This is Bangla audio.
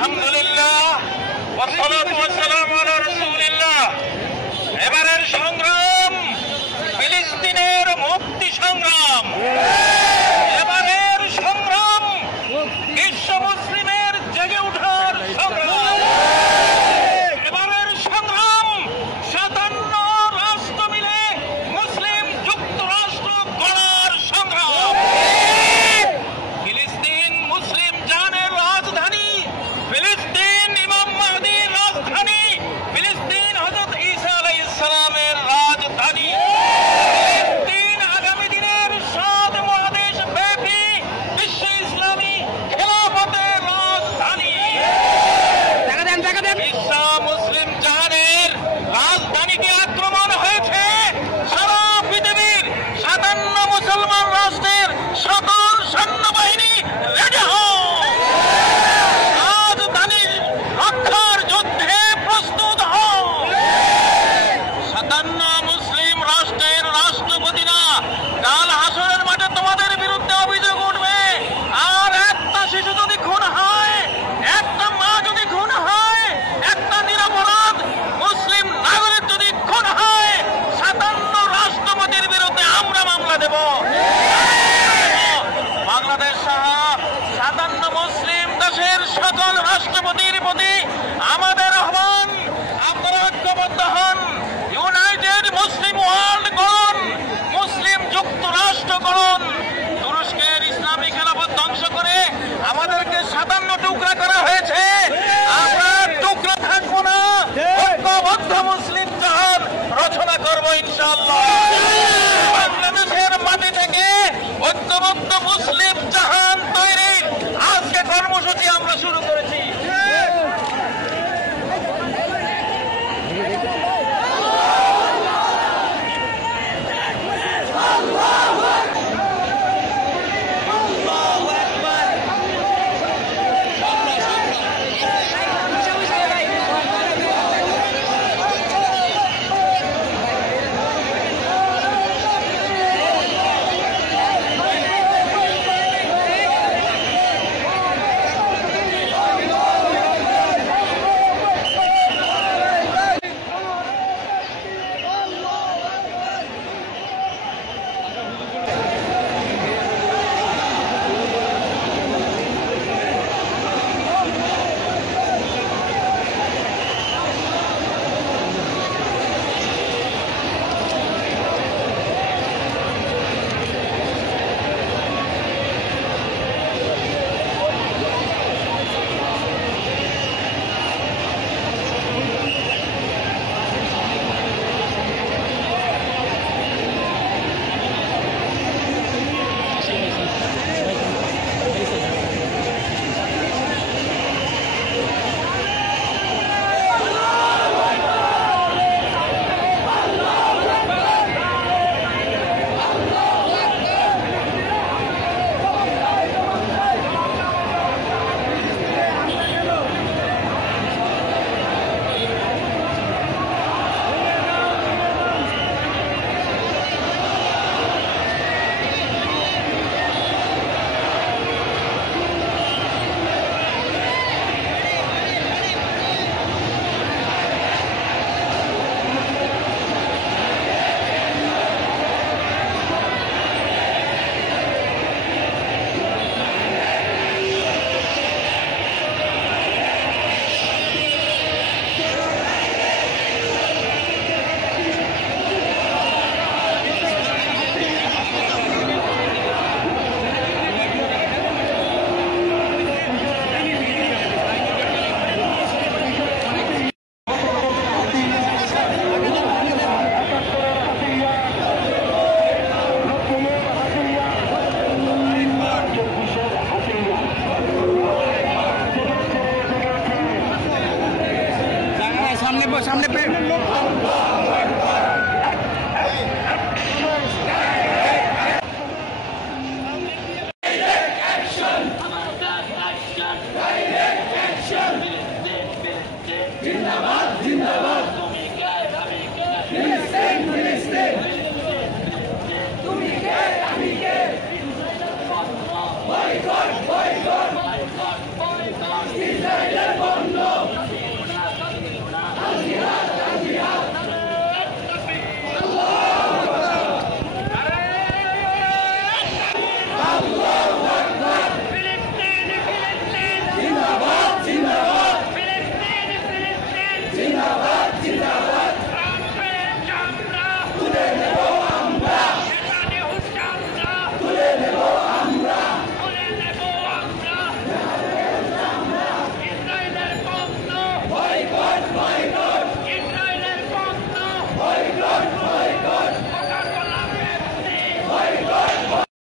আলহামদুলিল্লাহ ওয়াসসালাতু ওয়াসসালামু আলা রাসূলিল্লাহ। এবারের সংগ্রাম ফিলিস্তিনের মুক্তি সংগ্রাম। এবারের সংগ্রাম বিশ্ব মুসলিমের জেগে ওঠার সংগ্রাম। এবারের সংগ্রাম 57 রাষ্ট্র মিলে মুসলিম যুক্তরাষ্ট্র গড়ার সংগ্রাম। ফিলিস্তিন মুসলিম জানের রাজধানী, ফিলিস্তিন ইমাম মাহদির রাজধানী, ফিলিস্তিন হযরত ঈসা আলাইহিস সালামের রাজধানী, ফিলিস্তিন আগামী দিনের 7 মহাদেশ ব্যাপী বিশ্ব ইসলামী খেলাফতের রাজধানী। বিশ্ব মুসলিম জাহানের রাজধানীতে আক্রমণ হয়েছে। সারা পৃথিবীর 57 মুসলমান রাষ্ট্রের সকল সৈন্যবাহিনী রেডি হও, রাজধানীর রক্ষার যুদ্ধে প্রস্তুত হও। 57 মুসলিম রাষ্ট্রের রাষ্ট্রপতিরা কাল হাসরের মাঠে তোমাদের বিরুদ্ধে অভিযোগ উঠবে। আর একটা শিশু যদি খুন হয়, একটা মা যদি খুন হয়, একটা নিরপরাধ মুসলিম নাগরিক যদি খুন হয়, 57 রাষ্ট্রপতির বিরুদ্ধে আমরা মামলা দেব। বাংলাদেশ সহ 57 মুসলিম দেশের সকল রাষ্ট্রপতির প্রতি আমাদের আহ্বান, আপনারা ঐক্যবদ্ধ হন, ইউনাইটেড মুসলিম ওয়ার্ল্ড গড়ুন, মুসলিম যুক্তরাষ্ট্র গড়ুন।